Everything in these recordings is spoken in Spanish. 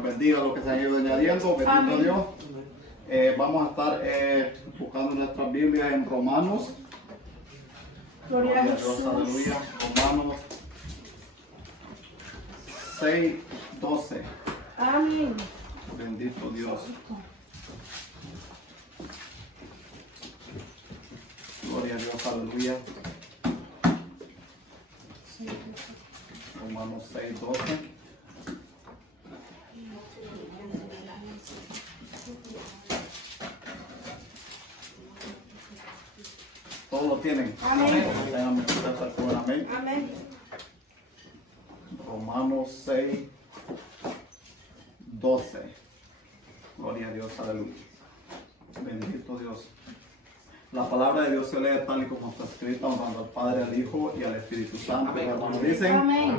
Bendiga lo que se han ido añadiendo, bendito Dios. Vamos a estar buscando nuestras Biblias en Romanos. Gloria a Jesús. Aleluya. Romanos 6:12. Amén. Bendito Dios. Gloria a Dios, aleluya. Romanos 6:12. Todos lo tienen. Amén. Amén. Amén. Romanos 6:12. Gloria a Dios, aleluya. Bendito Dios. La palabra de Dios se lee tal y como está escrita, honrando al Padre, al Hijo y al Espíritu Santo. Los hermanos dicen, Amén.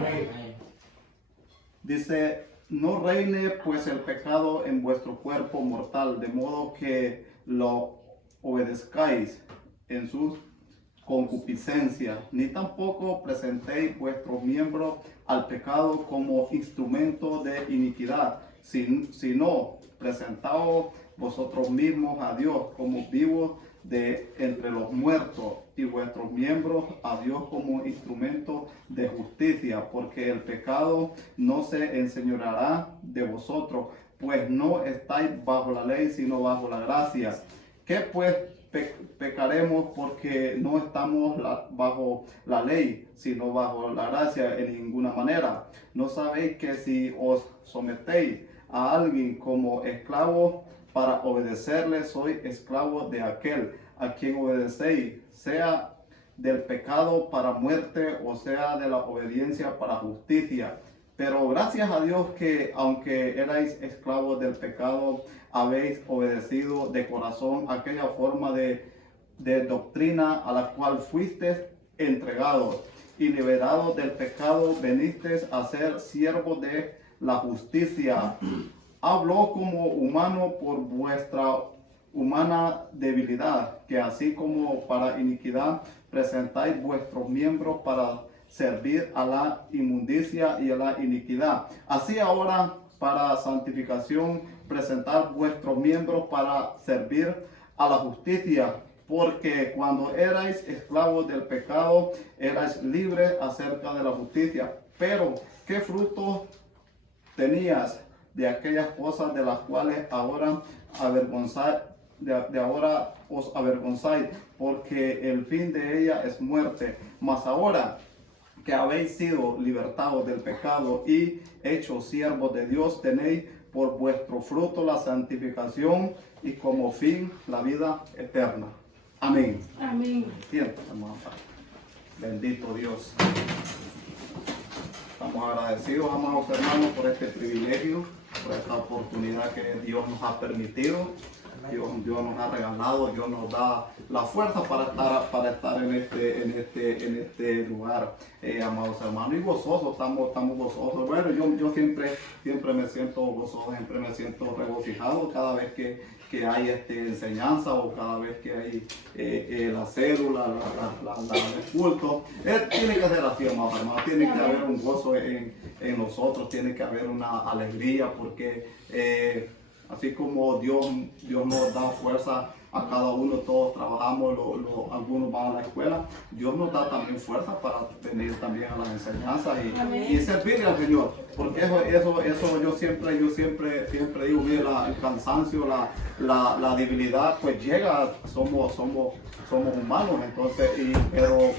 dice, no reine pues el pecado en vuestro cuerpo mortal, de modo que lo obedezcáis en sus concupiscencias, ni tampoco presentéis vuestros miembros al pecado como instrumento de iniquidad, sino presentaos vosotros mismos a Dios como vivos de entre los muertos y vuestros miembros a Dios como instrumento de justicia, porque el pecado no se enseñoreará de vosotros, pues no estáis bajo la ley, sino bajo la gracia. ¿Qué pues pecaremos porque no estamos bajo la ley, sino bajo la gracia? En ninguna manera. ¿No sabéis que si os sometéis a alguien como esclavo para obedecerle, sois esclavo de aquel a quien obedecéis, sea del pecado para muerte o sea de la obediencia para justicia? Pero gracias a Dios que aunque erais esclavos del pecado, habéis obedecido de corazón aquella forma de doctrina a la cual fuisteis entregados, y liberados del pecado venisteis a ser siervos de la justicia. Habló como humano por vuestra humana debilidad, que así como para iniquidad presentáis vuestros miembros para servir a la inmundicia y a la iniquidad, así ahora para santificación presentar vuestros miembros para servir a la justicia, porque cuando erais esclavos del pecado erais libres acerca de la justicia. Pero ¿qué fruto tenías de aquellas cosas de las cuales ahora ahora os avergonzáis? Porque el fin de ella es muerte. Mas ahora que habéis sido libertados del pecado y hechos siervos de Dios, tenéis por vuestro fruto la santificación y como fin la vida eterna. Amén. Amén. Siéntate, hermano. Bendito Dios. Estamos agradecidos, amados hermanos, por este privilegio, por esta oportunidad que Dios nos ha permitido. Dios nos ha regalado, Dios nos da la fuerza para estar en este lugar, amados hermanos, y gozosos, estamos gozosos. Bueno, yo siempre me siento gozoso, siempre me siento regocijado cada vez que hay enseñanza o cada vez que hay la cédula, el culto. Tiene que ser así, amados hermanos, tiene que haber un gozo en nosotros, tiene que haber una alegría, porque así como Dios nos da fuerza a cada uno, todos trabajamos, algunos van a la escuela, Dios nos da también fuerza para venir también a las enseñanzas y servirle al Señor. Porque eso yo siempre digo, mire, el cansancio, la debilidad, pues llega, somos humanos, entonces, pero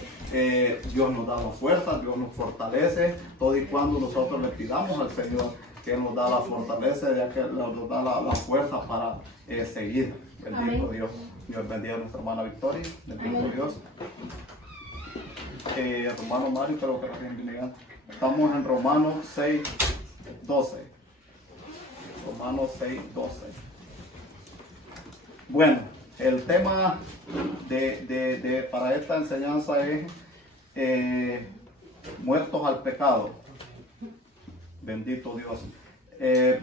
Dios nos da la fuerza, Dios nos fortalece, todo y cuando nosotros le pidamos al Señor que nos da la fortaleza, ya que nos da la fuerza para seguir. Bendito Amén. Dios. Dios bendiga a nuestra hermana Victoria. Bendito Amén. Dios. A tu hermano Mario, creo que recién viene llegando. Estamos en Romanos 6:12. Romanos 6:12. Bueno, el tema para esta enseñanza es muertos al pecado. Bendito Dios.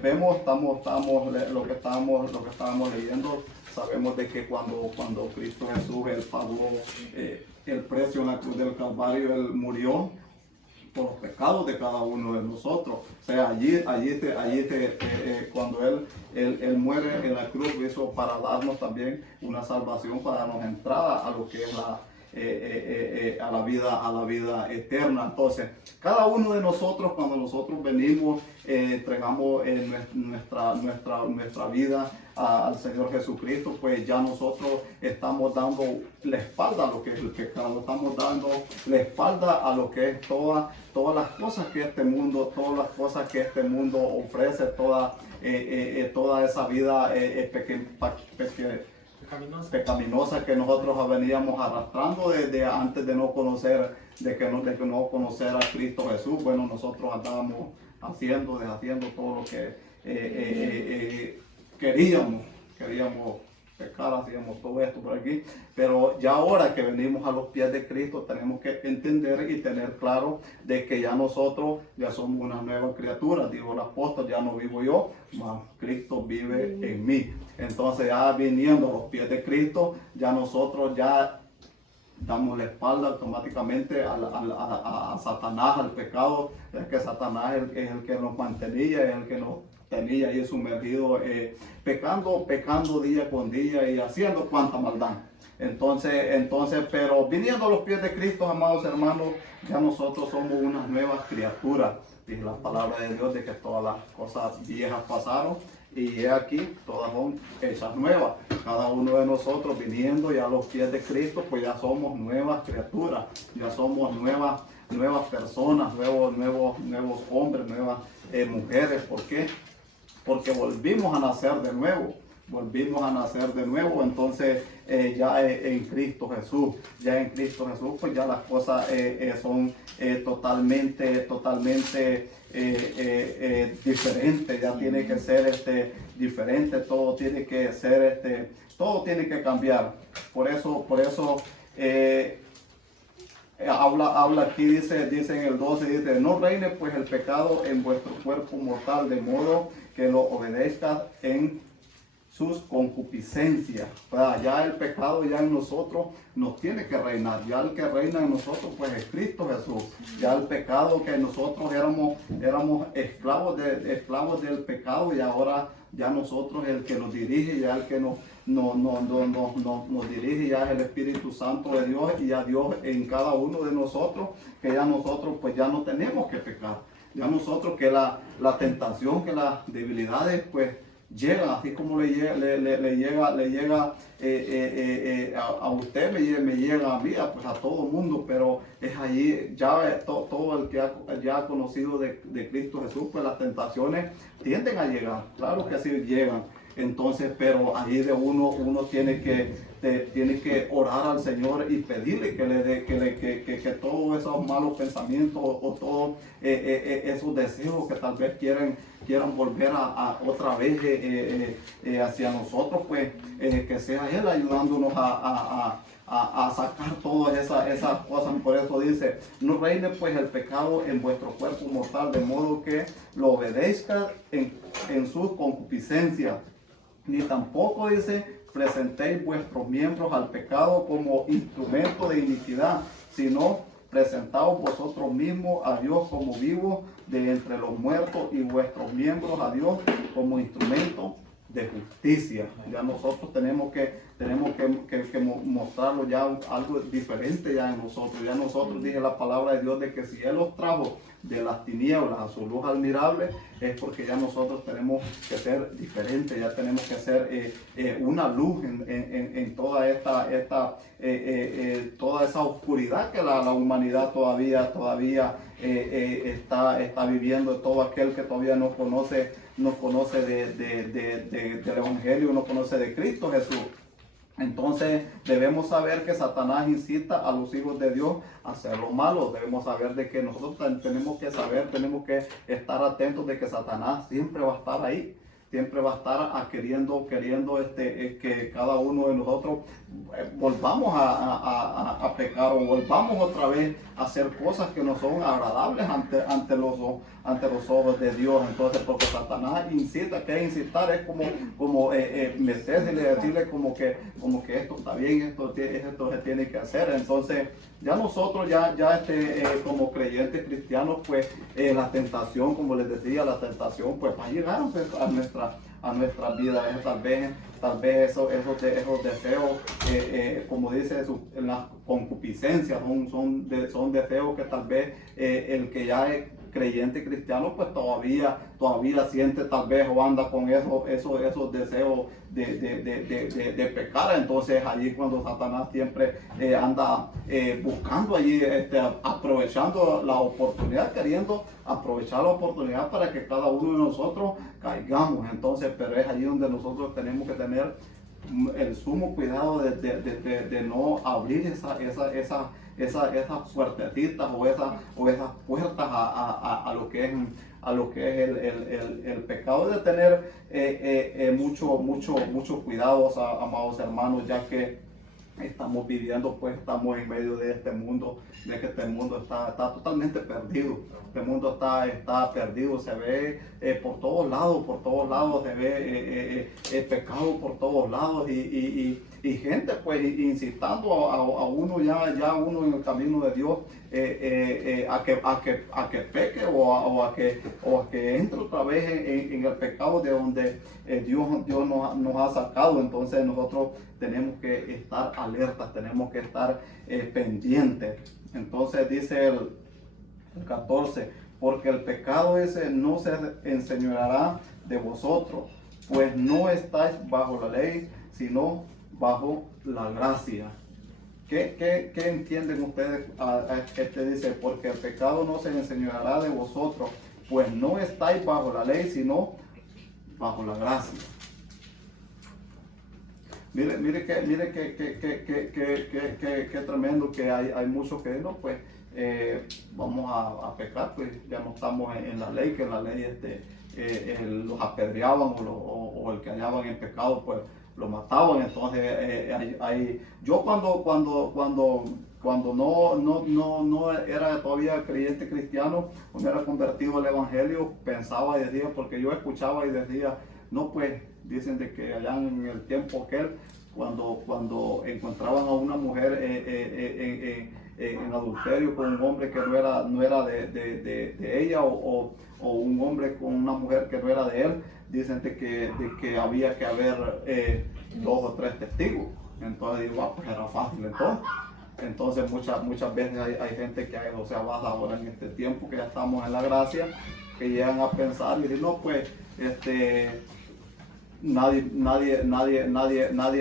Vemos, lo que estábamos leyendo, sabemos de que cuando Cristo Jesús, Él pagó el precio en la cruz del Calvario, Él murió por los pecados de cada uno de nosotros. O sea, cuando él muere en la cruz, hizo para darnos también una salvación, para darnos entrada a lo que es a la vida eterna. Entonces, cada uno de nosotros, cuando nosotros venimos, entregamos nuestra vida al Señor Jesucristo, pues ya nosotros estamos dando la espalda a lo que es el pecado, estamos dando la espalda a lo que es todas las cosas que este mundo, ofrece, toda esa vida pecaminosa que nosotros veníamos arrastrando desde antes de no conocer, de que no conocer a Cristo Jesús. Bueno, nosotros andábamos deshaciendo todo lo que queríamos pecar, hacíamos todo esto por aquí, pero ya ahora que venimos a los pies de Cristo, tenemos que entender y tener claro de que ya nosotros ya somos una nueva criatura. Dijo el apóstol: ya no vivo yo, mas Cristo vive en mí. Entonces, ya viniendo a los pies de Cristo, ya nosotros ya damos la espalda automáticamente a Satanás, al pecado. Es que Satanás es el que nos mantenía, es el que nos tenía ahí sumergido, pecando día con día y haciendo cuanta maldad. Entonces, pero viniendo a los pies de Cristo, amados hermanos, ya nosotros somos unas nuevas criaturas. Dice la palabra de Dios de que todas las cosas viejas pasaron y aquí todas son hechas nuevas. Cada uno de nosotros viniendo ya a los pies de Cristo, pues ya somos nuevas criaturas, ya somos nuevas personas, nuevos hombres, nuevas mujeres. ¿Por qué? Porque volvimos a nacer de nuevo. Entonces ya en Cristo Jesús, pues ya las cosas son totalmente diferentes. Ya tiene que ser diferente, todo tiene que ser todo tiene que cambiar. Por eso habla aquí, dice en el 12, dice: no reine pues el pecado en vuestro cuerpo mortal, de modo que lo obedezcas en sus concupiscencias. Ya el pecado ya en nosotros nos tiene que reinar. Ya el que reina en nosotros pues es Cristo Jesús. Ya el pecado, que nosotros éramos esclavos del pecado, y ahora ya nosotros, el que nos dirige, ya el que nos dirige, ya es el Espíritu Santo de Dios, y ya Dios en cada uno de nosotros, que ya nosotros pues ya no tenemos que pecar. Ya nosotros, que la tentación, que las debilidades pues llegan, así como le llega a usted, me llega a mí, pues a todo el mundo, pero es allí ya todo el que ya ha conocido de Cristo Jesús, pues las tentaciones tienden a llegar, claro que sí llegan. Entonces, pero ahí de uno tiene que orar al Señor y pedirle que le dé, que todos esos malos pensamientos o todos esos deseos que tal vez quieran volver a otra vez hacia nosotros, pues que sea Él ayudándonos a sacar todas esas cosas. Por eso dice: no reine pues el pecado en vuestro cuerpo mortal, de modo que lo obedezca en sus concupiscencias. Ni tampoco, dice, presentéis vuestros miembros al pecado como instrumento de iniquidad, sino presentaos vosotros mismos a Dios como vivos de entre los muertos, y vuestros miembros a Dios como instrumento de justicia. Ya nosotros tenemos que mostrarlo ya algo diferente ya en nosotros. Ya nosotros, dice la palabra de Dios, de que si Él los trajo de las tinieblas a su luz admirable, es porque ya nosotros tenemos que ser diferentes, ya tenemos que ser una luz en toda toda esa oscuridad que la humanidad todavía está viviendo. Todo aquel que todavía no conoce del Evangelio, no conoce de Cristo Jesús. Entonces debemos saber que Satanás incita a los hijos de Dios a hacer lo malo. Debemos saber de que nosotros tenemos que estar atentos de que Satanás siempre va a estar ahí. siempre va a estar queriendo que cada uno de nosotros volvamos a pecar o volvamos otra vez a hacer cosas que no son agradables ante los ojos de Dios. Entonces, porque Satanás incita, que incitar es como meterse y decirle como que esto está bien, esto se tiene que hacer. Entonces, ya nosotros, como creyentes cristianos, pues la tentación, como les decía, la tentación pues va a llegar pues, a nuestra vida. Tal vez esos deseos, como dice, las concupiscencias, son deseos que tal vez el que ya es creyente cristiano pues todavía siente tal vez o anda con esos deseos de pecar. Entonces allí cuando Satanás siempre anda buscando allí, aprovechando la oportunidad, queriendo aprovechar la oportunidad para que cada uno de nosotros caigamos. Entonces, pero es allí donde nosotros tenemos que tener el sumo cuidado de no abrir esas puertecitas o esas puertas a lo que es el pecado, de tener mucho cuidado, amados hermanos, ya que estamos viviendo, pues estamos en medio de este mundo, de que este mundo está totalmente perdido. Este mundo está perdido, se ve por todos lados se ve pecado por todos lados y gente pues incitando a uno ya uno en el camino de Dios a que peque o a que entre otra vez en el pecado de donde Dios nos ha sacado. Entonces nosotros tenemos que estar alertas, tenemos que estar pendientes. Entonces dice el 14, porque el pecado ese no se enseñoreará de vosotros, pues no estáis bajo la ley, sino bajo la gracia. ¿Qué entienden ustedes? Dice, porque el pecado no se enseñoreará de vosotros, pues no estáis bajo la ley, sino bajo la gracia. Mire qué tremendo, que hay muchos que no, pues vamos a pecar, pues ya no estamos en la ley, que en la ley los apedreaban o el que hallaban en pecado, pues lo mataban. Entonces yo cuando no era todavía creyente cristiano, cuando era convertido al evangelio, pensaba y decía, porque yo escuchaba y decía, no, pues dicen de que allá en el tiempo aquel, cuando encontraban a una mujer en adulterio con un hombre que no era de ella, o un hombre con una mujer que no era de él, dicen de que había que haber 2 o 3 testigos. Entonces digo, pues era fácil entonces muchas veces hay gente que vas ahora en este tiempo que ya estamos en la gracia, que llegan a pensar y dicen, no, pues nadie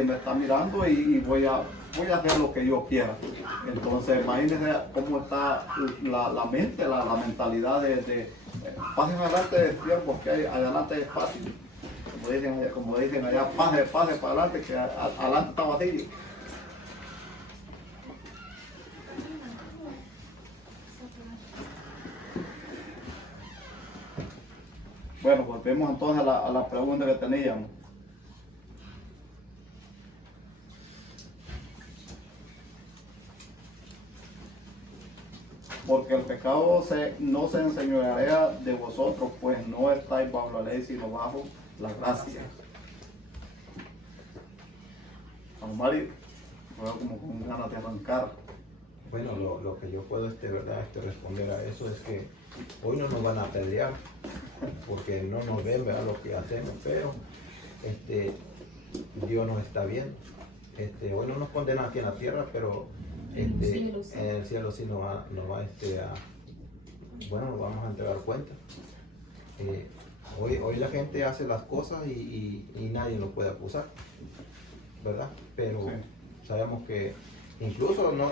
me está mirando y voy a hacer lo que yo quiera. Entonces imagínense cómo está la mente, la mentalidad de pasen adelante del tiempo, que adelante es fácil. Como dicen allá, pase para adelante, que adelante está vacío. Bueno, volvemos entonces a la pregunta que teníamos. Porque el pecado no se enseñoreará de vosotros, pues no estáis bajo la ley, sino bajo la gracia. Don Mario, veo como con ganas de arrancar. Bueno, lo que yo puedo responder a eso es que hoy no nos van a apedrear porque no nos ven, ¿verdad?, lo que hacemos, pero Dios nos está viendo. Hoy no nos condena aquí en la tierra, pero en el cielo sí nos vamos a entregar cuenta. Hoy la gente hace las cosas y nadie nos puede acusar, ¿verdad? Pero sí, sabemos que incluso no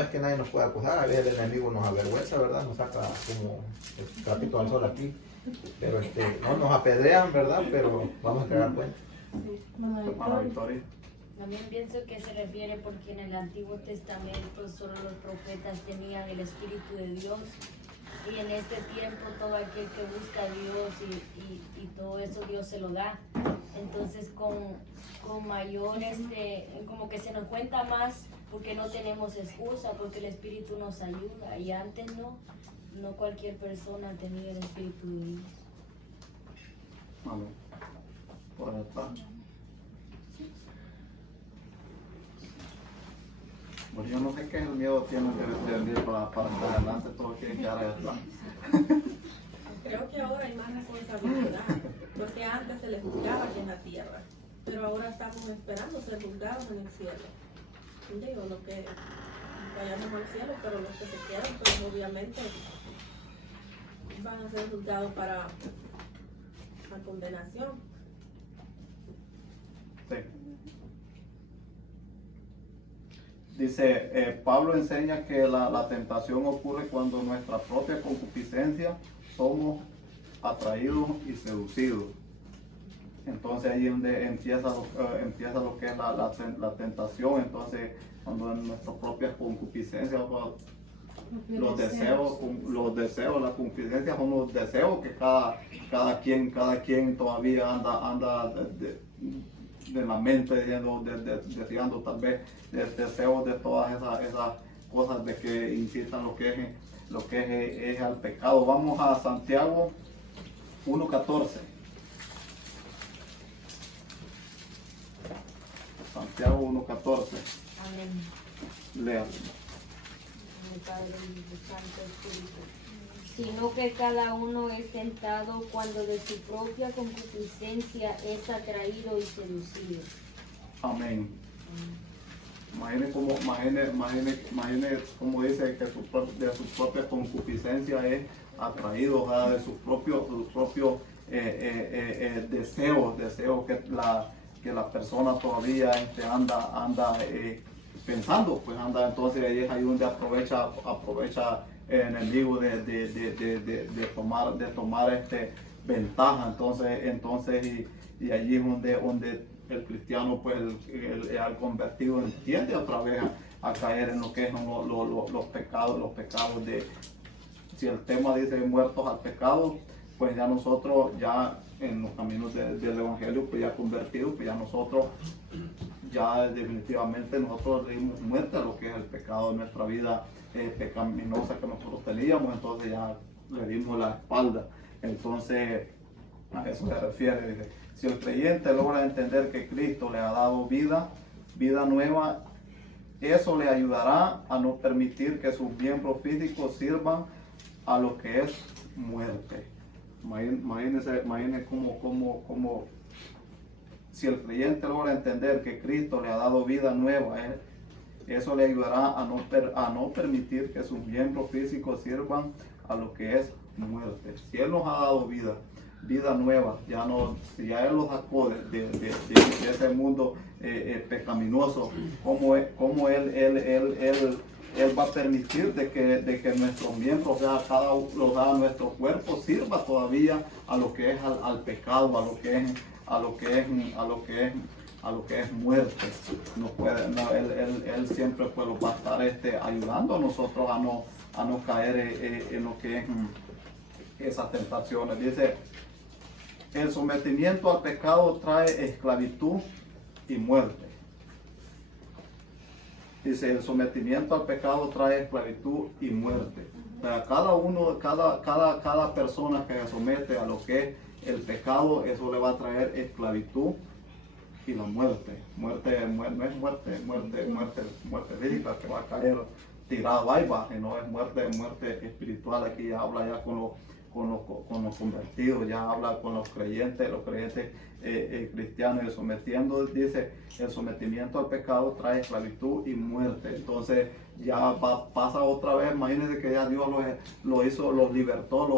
es que nadie nos pueda acusar, a veces el enemigo nos avergüenza, ¿verdad? Nos saca como el trapito al sol aquí, pero no nos apedrean, ¿verdad? Pero vamos a entregar cuenta. Hermana Victoria. También pienso que se refiere porque en el Antiguo Testamento solo los profetas tenían el Espíritu de Dios Y en este tiempo todo aquel que busca a Dios y todo eso Dios se lo da. Entonces con mayor, como que se nos cuenta más porque no tenemos excusa, porque el Espíritu nos ayuda. Y antes no cualquier persona tenía el Espíritu de Dios. Amén. Por ahí está. Bueno, yo no sé qué el miedo tiene de venir para que adelante todos quieren quedar ahí atrás. Creo que ahora hay más responsabilidad, porque antes se les juzgaba aquí en la tierra, pero ahora estamos esperando ser juzgados en el cielo. Digo, los que vayamos al cielo, pero los que se quedan, pues obviamente van a ser juzgados para la condenación. Sí. Dice, Pablo enseña que la tentación ocurre cuando nuestra propia concupiscencia somos atraídos y seducidos. Entonces ahí es donde empieza lo que es la tentación. Entonces cuando en nuestra propia concupiscencia, los deseos, la concupiscencia son los deseos que cada quien todavía anda de la mente, deseando tal vez deseos de todas esas cosas de que incitan lo que es al pecado. Vamos a Santiago 1:14. Santiago 1:14. Amén. Lea. Mi Padre, Hijo, Santo Espíritu. Sino que cada uno es tentado cuando de su propia concupiscencia es atraído y seducido. Amén. Imagine como dice que de su propia concupiscencia es atraído, ¿verdad? De sus propios deseos que la persona todavía anda pensando, pues anda, entonces ahí es ahí donde aprovecha el enemigo de tomar ventaja. Entonces y allí es donde el cristiano, pues el convertido entiende otra vez a caer en lo que son los pecados de, si el tema dice muertos al pecado, pues ya nosotros ya en los caminos del evangelio, pues ya convertidos, pues ya nosotros ya definitivamente nosotros le dimos muerte a lo que es el pecado de nuestra vida pecaminosa que nosotros teníamos. Entonces ya le dimos la espalda. Entonces a eso se refiere, dice, si el creyente logra entender que Cristo le ha dado vida nueva, eso le ayudará a no permitir que sus miembros físicos sirvan a lo que es muerte. Imagínense como si el creyente logra entender que Cristo le ha dado vida nueva, eso le ayudará a no permitir que sus miembros físicos sirvan a lo que es muerte. Si Él nos ha dado vida nueva, si ya Él los sacó de ese mundo pecaminoso, ¿cómo Él va a permitir de que nuestros miembros, nuestro cuerpo sirva todavía a lo que es al pecado, a lo que es muerte? No puede, él siempre pues, va a estar ayudando a nosotros a no caer en lo que es esas tentaciones. Dice, el sometimiento al pecado trae esclavitud y muerte. Dice, el sometimiento al pecado trae esclavitud y muerte. O sea, cada persona que se somete a lo que es el pecado, eso le va a traer esclavitud y la muerte. No es muerte física que va a caer tirado ahí va, sino es muerte espiritual. Aquí habla ya con los convertidos, ya habla con los creyentes cristianos, y sometiendo, dice, el sometimiento al pecado trae esclavitud y muerte. Entonces ya pasa otra vez. Imagínense que ya Dios lo hizo, los libertó,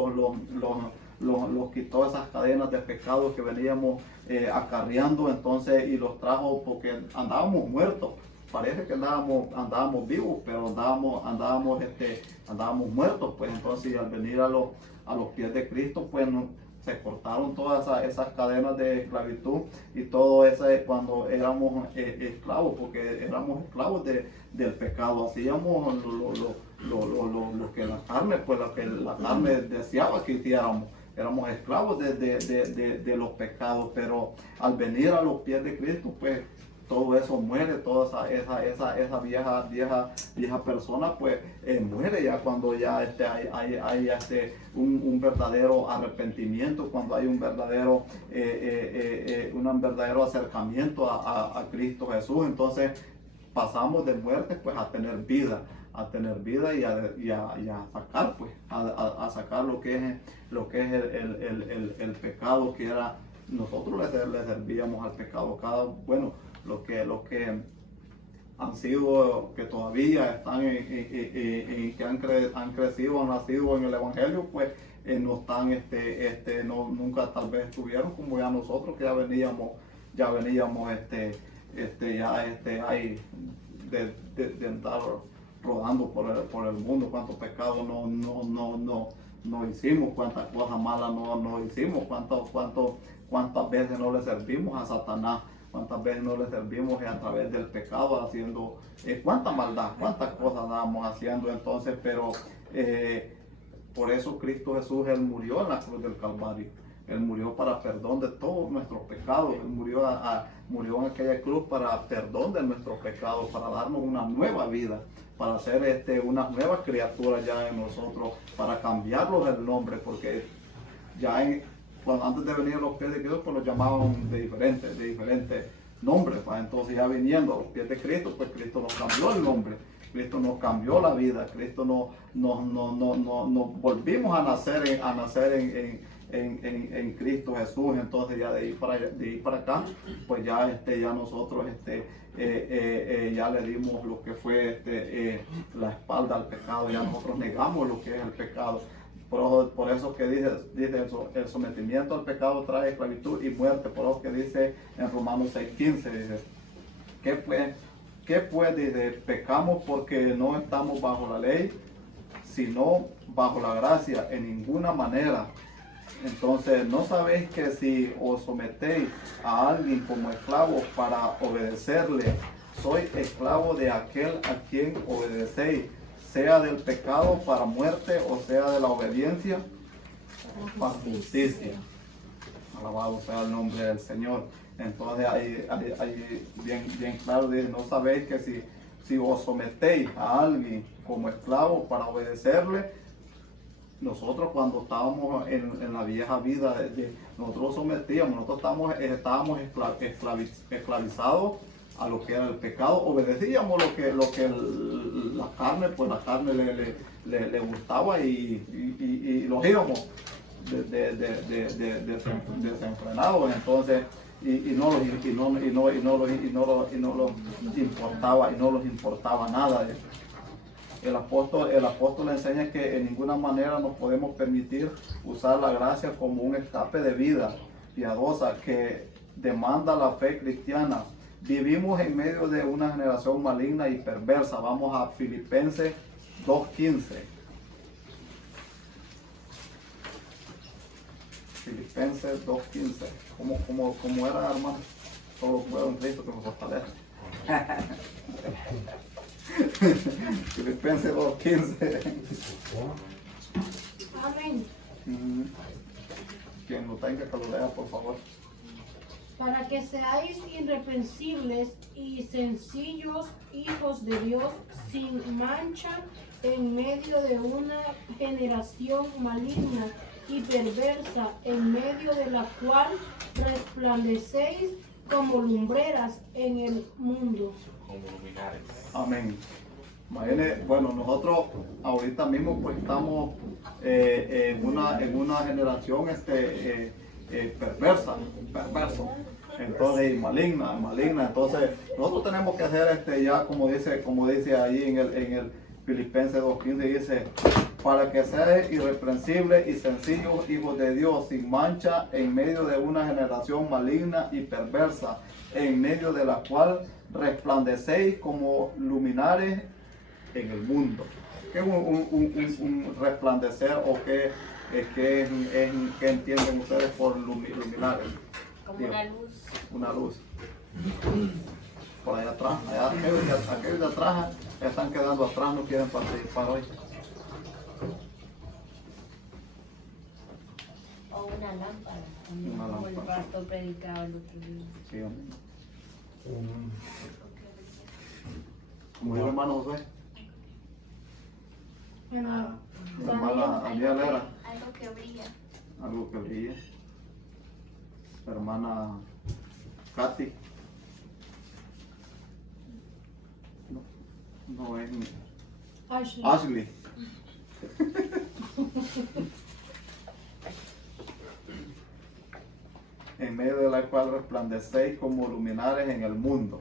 los quitó esas cadenas de pecado que veníamos acarreando, entonces, y los trajo porque andábamos muertos. Parece que andábamos vivos, pero andábamos muertos, pues. Entonces al venir a los pies de Cristo, pues se cortaron todas esas cadenas de esclavitud y todo eso cuando éramos esclavos, porque éramos esclavos del pecado, hacíamos lo que la carne, pues lo que la carne deseaba que hiciéramos. Éramos esclavos de los pecados, pero al venir a los pies de Cristo, pues todo eso muere, toda esa vieja persona, pues muere ya cuando ya hay un verdadero arrepentimiento, cuando hay un verdadero acercamiento a Cristo Jesús. Entonces pasamos de muerte pues a tener vida y a sacar pues a sacar lo que es el pecado que era. Nosotros le servíamos al pecado. Los que han sido, que todavía están que han crecido, han nacido en el Evangelio, pues no están, nunca tal vez estuvieron como ya nosotros, que ya veníamos ahí de andar rodando por el mundo, cuántos pecados no hicimos, cuántas cosas malas no hicimos, cuántas veces no le servimos a Satanás, cuántas veces no le servimos a través del pecado, haciendo cuánta maldad, cuántas cosas estábamos haciendo. Entonces, pero por eso Cristo Jesús, Él murió en la cruz del Calvario. Él murió para perdón de todos nuestros pecados. Él murió en aquella cruz para perdón de nuestros pecados, para darnos una nueva vida, para hacer unas nuevas criaturas ya en nosotros, para cambiarlos el nombre, porque ya cuando antes de venir a los pies de Cristo, pues los llamaban de diferentes nombres. Pues entonces ya viniendo a los pies de Cristo, pues Cristo nos cambió el nombre, Cristo nos cambió la vida, Cristo nos volvimos a nacer en Cristo Jesús. Entonces ya de ahí para acá, pues ya nosotros ya le dimos lo que fue la espalda al pecado, ya nosotros negamos lo que es el pecado. Por eso que dice el sometimiento al pecado trae esclavitud y muerte. Por eso que dice en Romanos 6:15, dice, ¿qué pues? Dice, pecamos porque no estamos bajo la ley, sino bajo la gracia, en ninguna manera. Entonces, ¿no sabéis que si os sometéis a alguien como esclavo para obedecerle, sois esclavo de aquel a quien obedecéis, sea del pecado para muerte o sea de la obediencia para justicia? Alabado sea el nombre del Señor. Entonces ahí bien claro dice, no sabéis que si os sometéis a alguien como esclavo para obedecerle. Nosotros cuando estábamos en la vieja vida, nosotros sometíamos, nosotros estábamos esclavizados a lo que era el pecado, obedecíamos lo que la carne le gustaba y los íbamos desenfrenados. Entonces no los importaba nada. El apóstol enseña que en ninguna manera nos podemos permitir usar la gracia como un escape de vida piadosa que demanda la fe cristiana. Vivimos en medio de una generación maligna y perversa. Vamos a Filipenses 2:15. Filipenses 2:15. ¿Cómo era, hermano? Todo puedo en Cristo que nos fortalece. Filipenses 2:15. Amén. Quien lo tenga que lo lea, por favor. Para que seáis irreprensibles y sencillos hijos de Dios, sin mancha, en medio de una generación maligna y perversa, en medio de la cual resplandecéis como lumbreras en el mundo. Como luminares. Amén. Bueno, nosotros ahorita mismo pues estamos en una generación perverso, entonces maligna. Entonces nosotros tenemos que hacer ya como dice ahí en el Filipenses 2:15, dice, para que seáis irreprensibles y sencillos hijos de Dios, sin mancha, en medio de una generación maligna y perversa, en medio de la cual resplandecéis como luminares en el mundo. ¿Qué es un resplandecer o qué ¿qué entienden ustedes por luminares? Como Digo, una luz. una luz. Por allá atrás, aquellos de atrás están quedando atrás, no quieren participar hoy. O una lámpara, también, Una como el lámpara. pastor predicaba el otro día. Sí, hombre. Un- Como dijo el hermano José, Bueno, la hermana Daniel era Algo que brilla. algo que brilla. La hermana Katy. No es mi. Ashley. Ashley. En medio de la cual resplandecéis como luminares en el mundo.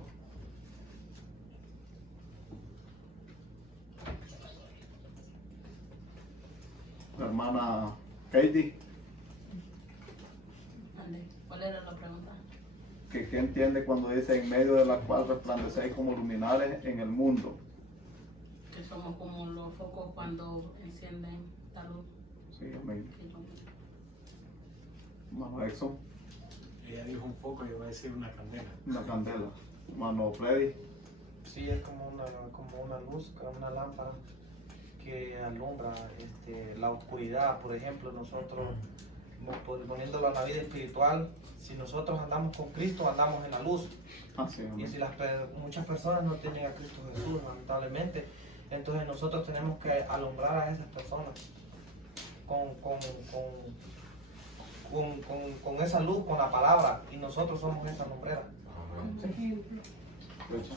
La hermana Katie, ¿Cuál era la pregunta? que entiende cuando dice en medio de la cual resplandecéis como luminares en el mundo. Que somos como los focos cuando encienden la luz. Sí, amén. que son- Hermano Exxon, Ella dijo un foco, yo voy a decir una candela. una candela. Hermano Freddy, Sí, es como una luz, como una lámpara que alumbra la oscuridad. Por ejemplo, nosotros, poniéndolo a la vida espiritual, si nosotros andamos con Cristo, andamos en la luz. así, Y amén. si muchas personas no tienen a Cristo Jesús, lamentablemente, entonces nosotros tenemos que alumbrar a esas personas con esa luz, con la palabra, y nosotros somos esa lumbrera. Ejemplo. Escucha.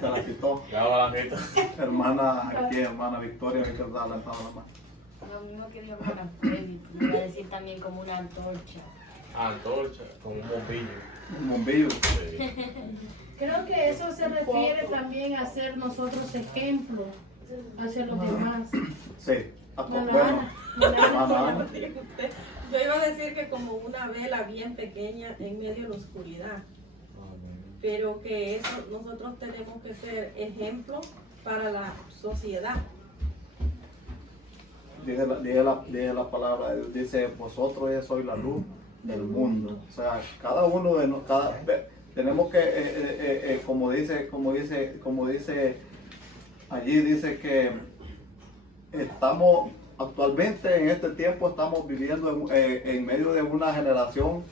Se la quitó. Ya va la neta. Hermana, aquí, hermana Victoria, ahorita está levantando la mano. Lo mismo que dijo hermana Freddy, iba a decir también como una antorcha. Antorcha, con un bombillo. Un bombillo. Sí. Creo que eso se refiere también a ser nosotros ejemplo hacia los demás. Sí. Bueno, Bueno, Ana, Ana, Yo iba a decir que como una vela bien pequeña en medio de la oscuridad, pero que eso nosotros tenemos que ser ejemplo para la sociedad. dije la palabra de Dios, dice, vosotros sois la luz del mundo. O sea, cada uno de nosotros, tenemos que, como dice, allí dice que estamos, actualmente en este tiempo estamos viviendo en medio de una generación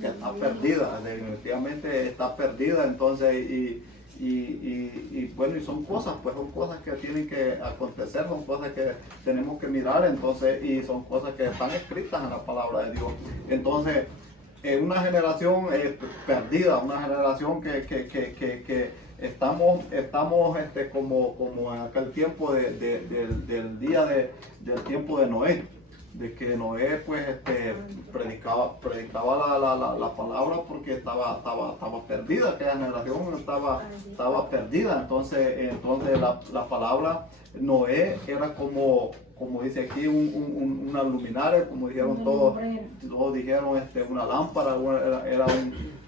que está perdida, definitivamente está perdida, entonces, y bueno, y son cosas que tienen que acontecer, son cosas que tenemos que mirar, entonces, y son cosas que están escritas en la palabra de Dios. Entonces, una generación perdida, una generación que estamos como en aquel tiempo del día del tiempo de Noé, de que Noé pues predicaba la palabra porque estaba perdida, aquella generación estaba perdida. Entonces la palabra Noé era como dice aquí una luminaria, como dijeron todos dijeron una lámpara, era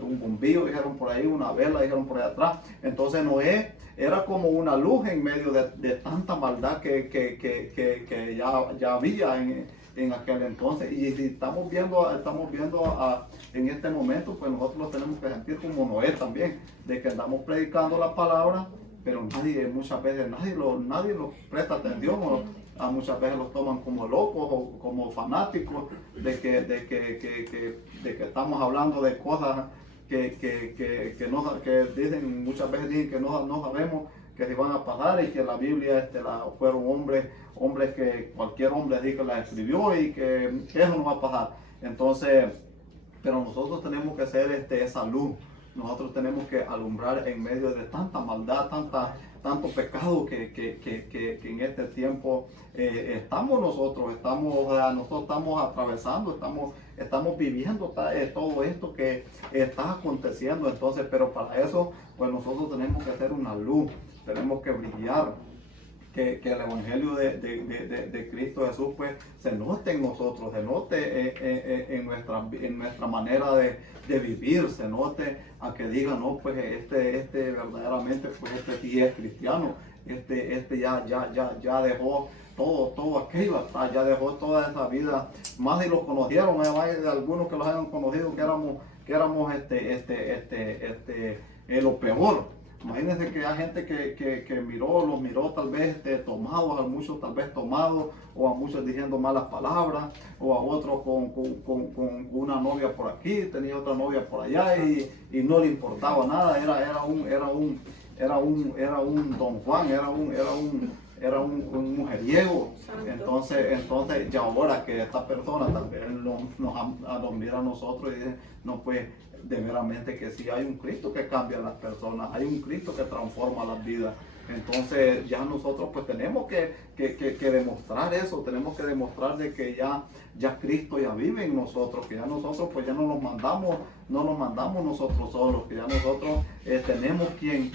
un bombillo, dijeron por ahí, una vela, dijeron por ahí atrás. Entonces Noé era como una luz en medio de tanta maldad que ya había en aquel entonces. Y si estamos viendo en este momento, pues nosotros lo tenemos que sentir como Noé también, de que andamos predicando la palabra, pero muchas veces nadie lo presta atención, o muchas veces los toman como locos o como fanáticos de que estamos hablando de cosas que dicen, muchas veces dicen que no sabemos que se van a pasar, y que la Biblia fueron hombres que cualquier hombre dice que la escribió, y que eso no va a pasar. Entonces, pero nosotros tenemos que ser esa luz. Nosotros tenemos que alumbrar en medio de tanta maldad, tanto pecado que en este tiempo nosotros estamos atravesando, estamos viviendo todo esto que está aconteciendo. Entonces, pero para eso, pues nosotros tenemos que ser una luz, tenemos que brillar, que el Evangelio de Cristo Jesús pues se note en nosotros, se note en nuestra manera de vivir, se note a que diga, no, pues verdaderamente, pues sí es cristiano, ya dejó todo aquello atrás, ya dejó toda esa vida, más si los conocieron, hay de algunos que los hayan conocido que éramos lo peor. Imagínense que hay gente que los miró tal vez tomados, a muchos tal vez tomados, o a muchos diciendo malas palabras, o a otros con una novia por aquí, tenía otra novia por allá y no le importaba nada, era un Don Juan, era un mujeriego. Entonces ya ahora que esta persona tal vez nos mira a nosotros y dice, no, pues de veramente que sí hay un Cristo que cambia a las personas, hay un Cristo que transforma las vidas. Entonces ya nosotros pues tenemos que demostrar eso, tenemos que demostrar de que ya Cristo ya vive en nosotros, que ya nosotros pues ya no nos mandamos nosotros solos, que ya nosotros tenemos quien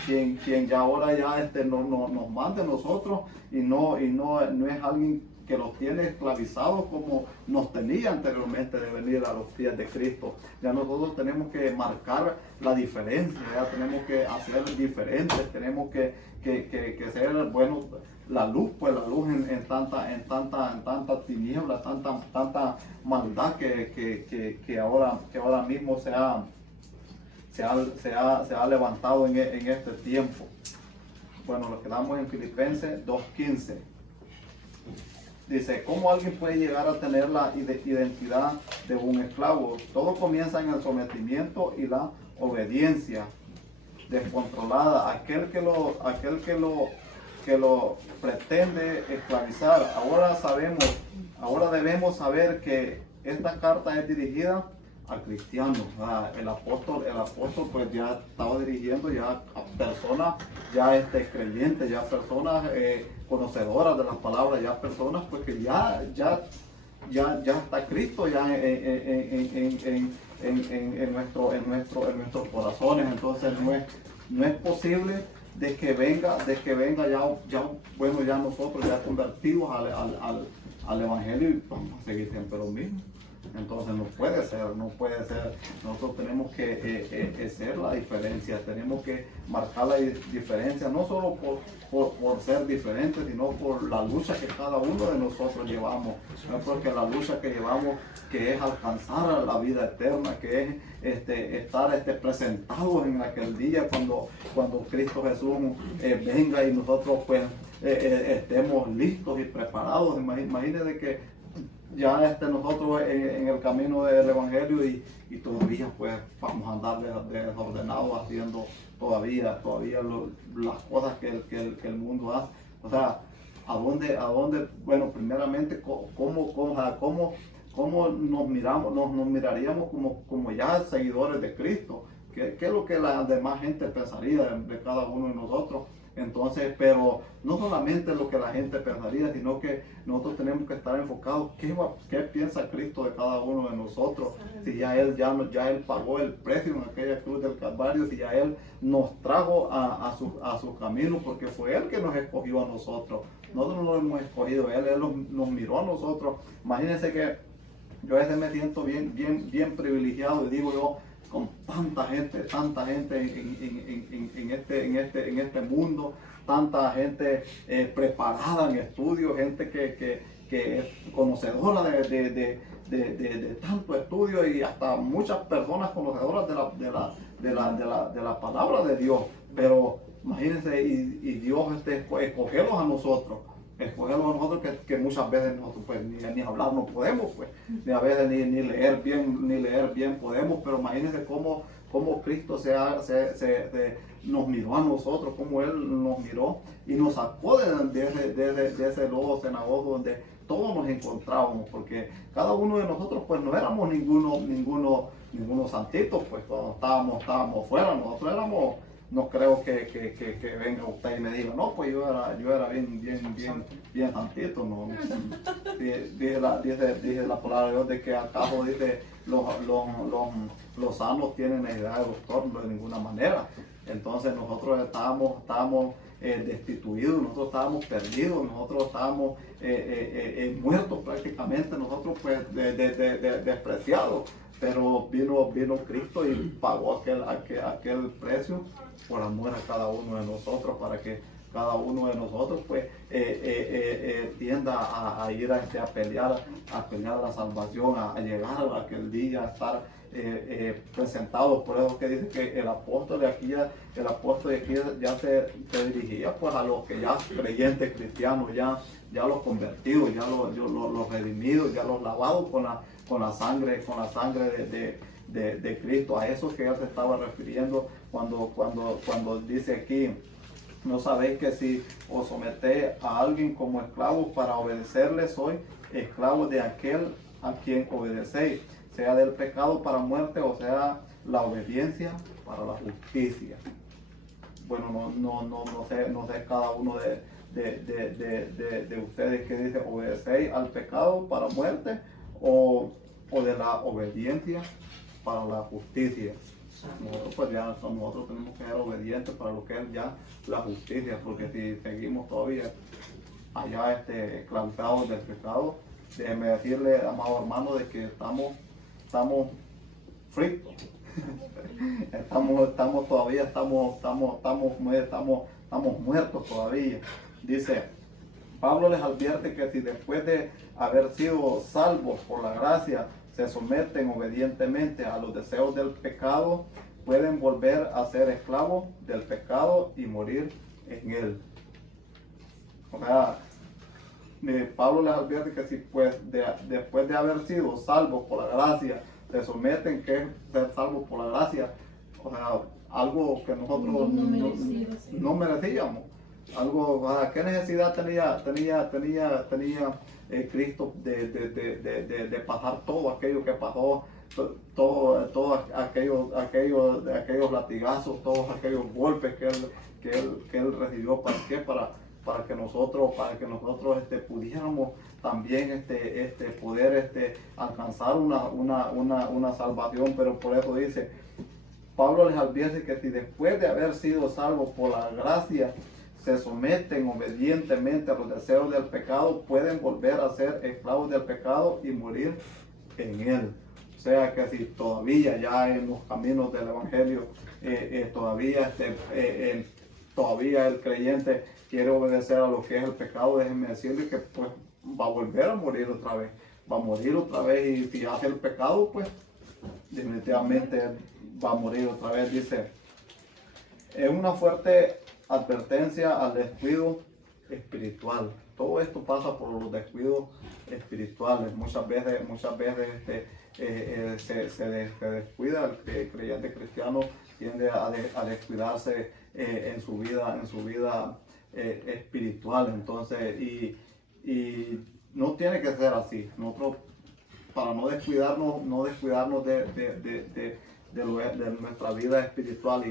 ya ahora ya nos mande a nosotros y no es alguien que los tiene esclavizados como nos tenía anteriormente de venir a los pies de Cristo. Ya nosotros tenemos que marcar la diferencia, ya tenemos que hacer diferentes, tenemos que ser, bueno, la luz, pues la luz en tanta tiniebla, tanta maldad que ahora mismo se ha levantado en este tiempo. Bueno, nos quedamos en Filipenses 2:15. Dice, ¿cómo alguien puede llegar a tener la identidad de un esclavo? Todo comienza en el sometimiento y la obediencia descontrolada. Aquel que lo pretende esclavizar. Ahora debemos saber que esta carta es dirigida al cristiano. El apóstol pues ya estaba dirigiendo ya a personas ya creyentes, ya personas conocedoras de las palabras, ya personas pues que ya está Cristo ya en nuestros corazones. Entonces no es posible de que venga ya nosotros ya convertidos al evangelio y vamos a seguir siempre lo mismo. Entonces no puede ser. Nosotros tenemos que hacer la diferencia, tenemos que marcar la diferencia, no solo por ser diferentes, sino por la lucha que cada uno de nosotros llevamos. No es porque la lucha que llevamos, que es alcanzar la vida eterna, que es estar presentados en aquel día cuando Cristo Jesús venga y nosotros pues estemos listos y preparados. Imagínense que ya nosotros en el camino del evangelio y todavía pues vamos a andar desordenados haciendo todavía las cosas que el mundo hace. O sea, ¿a dónde? Bueno, primeramente, ¿cómo nos miraríamos como ya seguidores de Cristo? ¿Qué es lo que la demás gente pensaría de cada uno de nosotros? Entonces, pero no solamente lo que la gente pensaría, sino que nosotros tenemos que estar enfocados qué piensa Cristo de cada uno de nosotros. Si ya Él pagó el precio en aquella cruz del Calvario, si ya Él nos trajo a su camino, porque fue Él que nos escogió a nosotros. Nosotros no lo hemos escogido, Él nos miró a nosotros. Imagínense que yo a veces me siento bien privilegiado y digo yo, con tanta gente en este mundo, tanta gente preparada en estudios, gente que es conocedora de tanto estudio y hasta muchas personas conocedoras de la palabra de Dios. Pero imagínense, y Dios escogerlos a nosotros. Escogerlos a nosotros que muchas veces nosotros pues ni hablar no podemos, pues ni a veces ni leer bien podemos, pero imagínense cómo Cristo nos miró a nosotros, cómo Él nos miró y nos sacó de ese lodo cenagoso donde todos nos encontrábamos, porque cada uno de nosotros pues no éramos ninguno santitos, pues todos estábamos fuera, nosotros éramos. No creo que venga usted y me diga, no, pues yo era bien santito, no. Dice la palabra de Dios de que acaso dice los sanos tienen necesidad de doctor de ninguna manera. Entonces nosotros estábamos destituidos, nosotros estábamos perdidos, nosotros estábamos muertos prácticamente, nosotros pues despreciados. Pero vino Cristo y pagó aquel precio por amor a cada uno de nosotros para que cada uno de nosotros pues tienda a ir a pelear la salvación, a llegar a aquel día, a estar presentados. Por eso que dice que el apóstol de aquí ya se dirigía pues a los que ya creyentes cristianos, ya los convertidos, ya los redimidos, ya los lavados con la sangre de Cristo. A eso que ya se estaba refiriendo cuando dice aquí: no sabéis que si os sometéis a alguien como esclavos para obedecerle, sois esclavos de aquel a quien obedecéis, sea del pecado para muerte o sea la obediencia para la justicia. Bueno, no sé cada uno de ustedes que dice: obedecéis al pecado para muerte o de la obediencia para la justicia. Nosotros tenemos que ser obedientes para lo que es ya la justicia, porque si seguimos todavía allá esclavizados del pecado, déjeme decirle, amado hermano, de que estamos fritos. estamos muertos todavía. Dice, Pablo les advierte que si después de haber sido salvos por la gracia se someten obedientemente a los deseos del pecado, pueden volver a ser esclavos del pecado y morir en él. O sea, Pablo les advierte que si pues después de haber sido salvos por la gracia se someten, que es ser salvos por la gracia, o sea, algo que nosotros no merecíamos. Algo, o sea, ¿qué necesidad tenía Cristo de pasar todo aquello que pasó, todos aquellos latigazos, todos aquellos golpes que él recibió? ¿Para qué? Para que nosotros pudiéramos también poder alcanzar una salvación. Pero por eso dice Pablo les advierte que si después de haber sido salvos por la gracia se someten obedientemente a los deseos del pecado, pueden volver a ser esclavos del pecado y morir en él. O sea que si todavía ya en los caminos del evangelio todavía el creyente quiere obedecer a lo que es el pecado, déjenme decirle que pues va a volver a morir otra vez. Va a morir otra vez, y si hace el pecado, pues definitivamente va a morir otra vez. Dice, es una fuerte advertencia al descuido espiritual. Todo esto pasa por los descuidos espirituales. Muchas veces se descuida, el creyente cristiano tiende a descuidarse en su vida espiritual. Entonces, y no tiene que ser así. Nosotros, para no descuidarnos de nuestra vida espiritual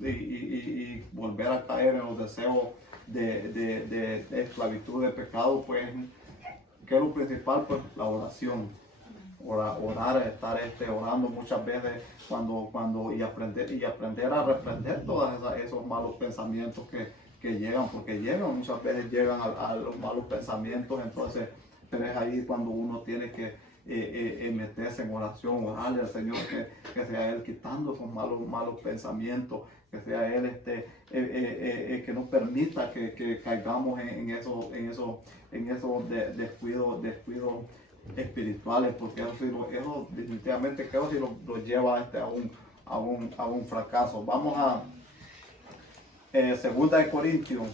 y volver a caer en los deseos de esclavitud, de pecado, pues, ¿qué es lo principal? Pues la oración. Orar, estar orando muchas veces y aprender a reprender todos esos malos pensamientos que llegan, porque muchas veces llegan a los malos pensamientos. Entonces, pero es ahí cuando uno tiene que meterse en oración, orarle al Señor que sea Él quitando esos malos pensamientos, que sea Él que nos permita que caigamos en esos descuidos espirituales, porque eso definitivamente creo que lo lleva a un fracaso. Vamos a 2 de Corintios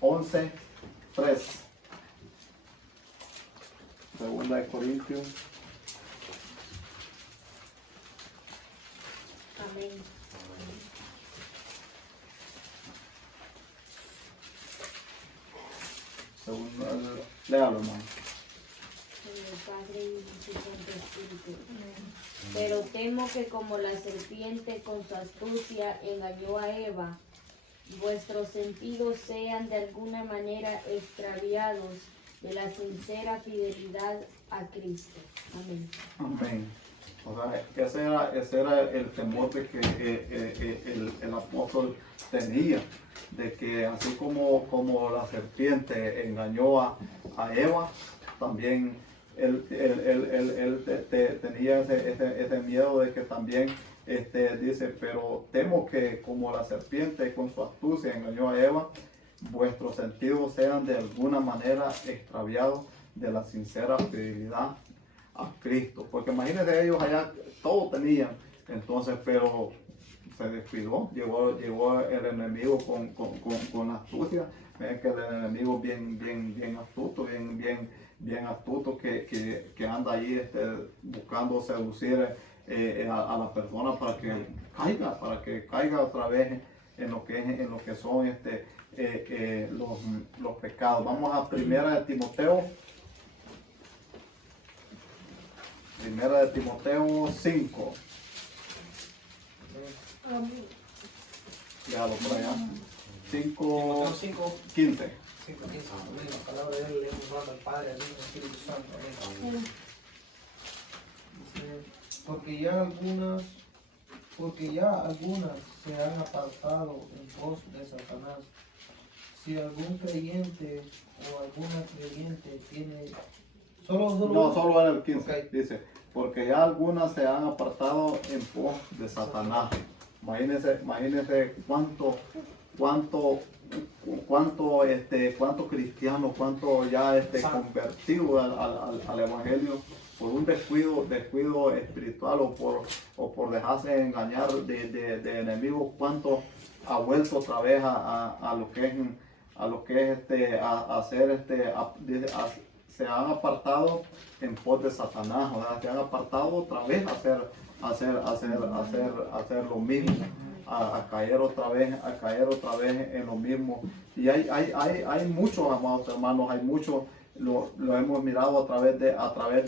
11:3. 2 de Corintios. Amén. Léalo, hermano. Padre, Hijo y Santo Espíritu. Pero temo que como la serpiente con su astucia engañó a Eva, vuestros sentidos sean de alguna manera extraviados de la sincera fidelidad a Cristo. Amén. Amén. O sea, ese era el temor de que el apóstol tenía, de que así como la serpiente engañó a Eva, también él tenía ese miedo de que también dice, pero temo que como la serpiente con su astucia engañó a Eva, vuestros sentidos sean de alguna manera extraviados de la sincera fidelidad a Cristo. Porque imagínense, ellos allá todo tenían, entonces, pero se descuidó, llegó el enemigo con astucia. Ven que el enemigo bien astuto, bien astuto, que anda ahí buscando seducir a la persona para que caiga otra vez en lo que son los pecados. Vamos a Primera de Timoteo 5. Léalo por allá. 5:15. 5:15. Amén. La palabra de él le hemos dado al Padre, al Hijo y al Espíritu Santo. Amén. Dice, porque ya algunas se han apartado en pos de Satanás. Si algún creyente o alguna creyente tiene Solo en el 15, Ok. dice, porque ya algunas se han apartado en pos de Satanás. Imagínense cuánto cristiano, cuánto ya convertido al evangelio por un descuido espiritual o por dejarse engañar de enemigos, cuánto ha vuelto otra vez a lo que es se han apartado en pos de Satanás, o sea, se han apartado otra vez a hacer lo mismo, a caer otra vez en lo mismo. Y hay muchos, amados hermanos, hay muchos, lo hemos mirado a través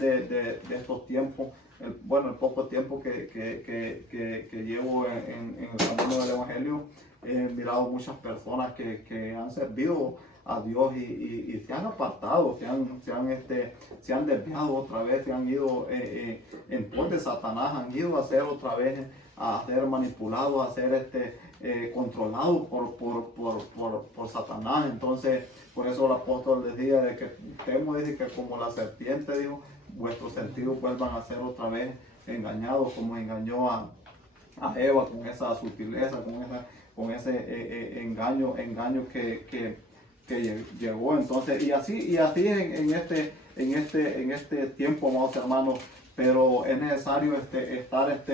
de estos tiempos. El poco tiempo que llevo en el camino del evangelio, he mirado muchas personas que han servido a Dios y se han apartado, se han desviado otra vez, se han ido en pos de Satanás, han ido a ser otra vez, a ser manipulados, a ser controlados por Satanás. Entonces, por eso el apóstol decía de que temo, dice que como la serpiente, dijo, vuestros sentidos vuelvan a ser otra vez engañados, como engañó a Eva con esa sutileza, con ese engaño que llegó. Entonces, y así en este tiempo, amados hermanos, pero es necesario estar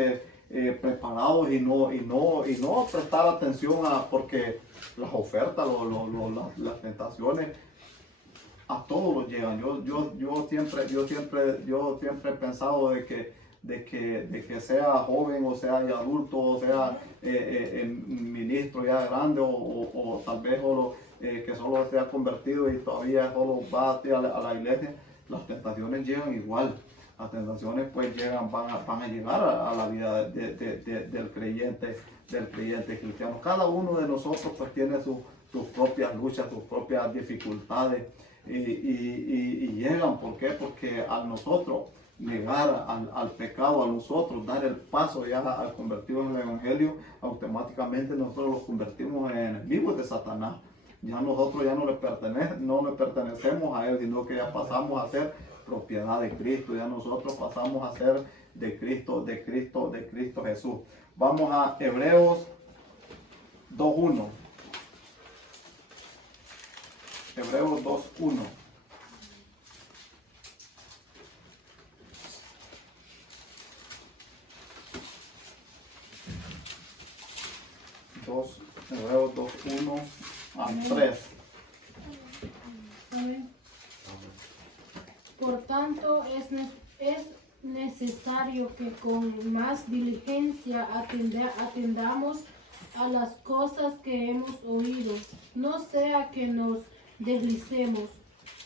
preparados y no prestar atención porque las ofertas, las tentaciones a todos los llegan. Yo siempre he pensado de que sea joven o sea adulto o sea ministro ya grande o tal vez que solo se ha convertido y todavía solo va a la iglesia, las tentaciones llegan igual. Las tentaciones pues van a llegar a la vida del creyente cristiano. Cada uno de nosotros pues tiene sus propias luchas, sus propias dificultades y llegan. ¿Por qué? Porque al nosotros negar al pecado, a nosotros dar el paso ya al convertirnos en el evangelio, automáticamente nosotros los convertimos en enemigos de Satanás. Ya nosotros ya no le pertenecemos a él, sino que ya pasamos a ser propiedad de Cristo. Ya nosotros pasamos a ser de Cristo Jesús. Vamos a Hebreos 2:1. Hebreos 2:1. Hebreos 2:1 a 3. Amén. Por tanto, es necesario que con más diligencia atendamos a las cosas que hemos oído, no sea que nos deslicemos,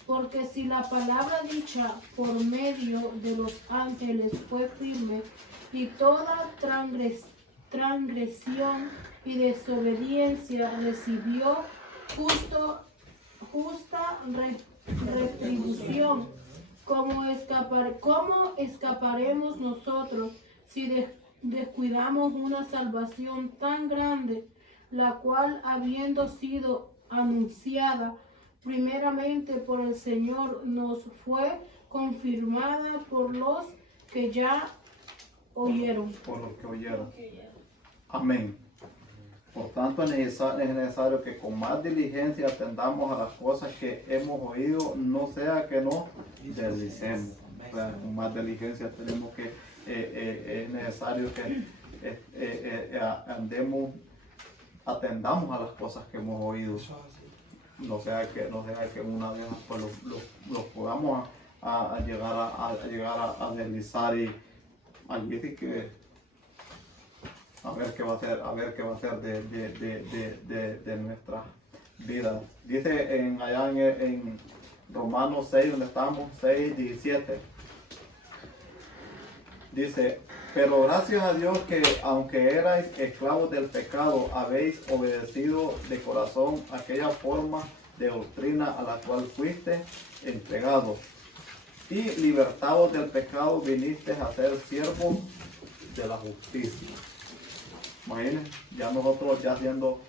porque si la palabra dicha por medio de los ángeles fue firme, y toda transgresión y desobediencia recibió justa retribución, ¿cómo escaparemos nosotros si descuidamos una salvación tan grande, la cual, habiendo sido anunciada primeramente por el Señor, nos fue confirmada por los que ya oyeron? Por los que oyeron. Amén. Por tanto, es necesario que con más diligencia atendamos a las cosas que hemos oído, no sea que nos deslicemos. O sea, con más diligencia tenemos que, es necesario que atendamos a las cosas que hemos oído. No sea que una vez pues, los podamos llegar a deslizar y allí sí que a ver qué va a ser de nuestra vida. Dice allá en Romanos 6, donde estamos, 6:17. Dice, pero gracias a Dios que aunque erais esclavos del pecado, habéis obedecido de corazón aquella forma de doctrina a la cual fuiste entregados. Y libertados del pecado, viniste a ser siervos de la justicia. Imagínense, ya nosotros ya siendo,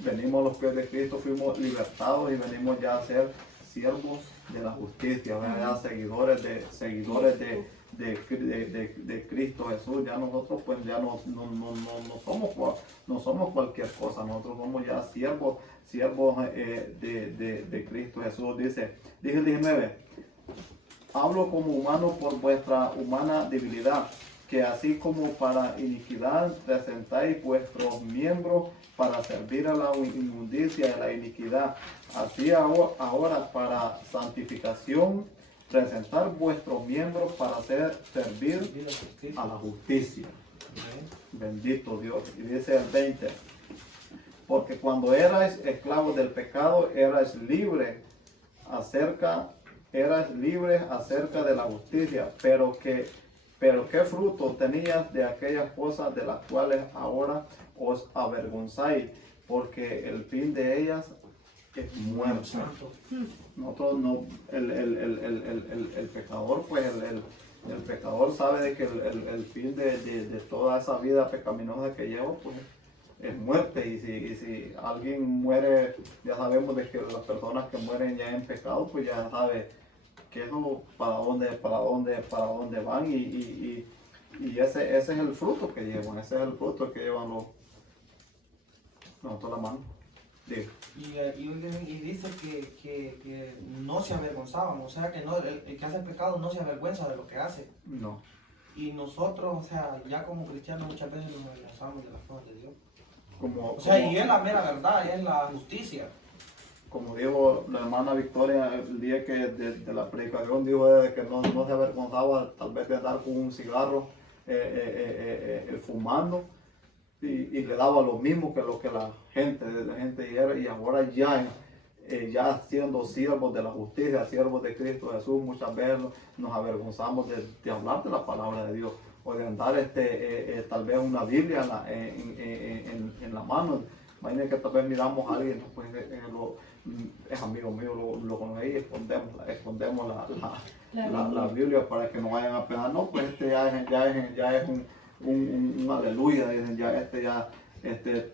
venimos a los pies de Cristo, fuimos libertados y venimos ya a ser siervos de la justicia, ya seguidores de Cristo Jesús. Ya nosotros pues ya no somos cualquier cosa, nosotros somos ya siervos de Cristo Jesús. Dice el 19, hablo como humano por vuestra humana debilidad, que así como para iniquidad presentáis vuestros miembros para servir a la inmundicia de la iniquidad, así ahora para santificación presentar vuestros miembros para servir a la justicia. Bendito Dios. Y dice el 20, porque cuando erais esclavos del pecado, erais libres acerca de la justicia, pero qué fruto tenías de aquellas cosas de las cuales ahora os avergonzáis, porque el fin de ellas es muerte. Nosotros no, el pecador, pues el pecador sabe de que el fin de toda esa vida pecaminosa que lleva, pues es muerte. Y si alguien muere, ya sabemos de que las personas que mueren ya en pecado, pues ya sabe que eso para dónde van, y ese es el fruto que llevan, nosotros la mano. Sí. Y dice que no se avergonzaban, o sea que no, el que hace el pecado no se avergüenza de lo que hace. No. Y nosotros, o sea, ya como cristianos muchas veces nos avergonzamos de las cosas de Dios. Y es la mera verdad, es la justicia. Como dijo la hermana Victoria el día que de la predicación, dijo de que no se avergonzaba tal vez de andar con un cigarro fumando, y le daba lo mismo que lo que la gente era, y ahora ya siendo siervos de la justicia, siervos de Cristo Jesús, muchas veces nos avergonzamos de hablar de la palabra de Dios, o de andar tal vez una Biblia en la mano. Imagínense que tal vez miramos a alguien, pues es amigo mío, lo conocí, y escondemos la Biblia para que no vayan a pensar, no, pues ya es un aleluya, dicen, ya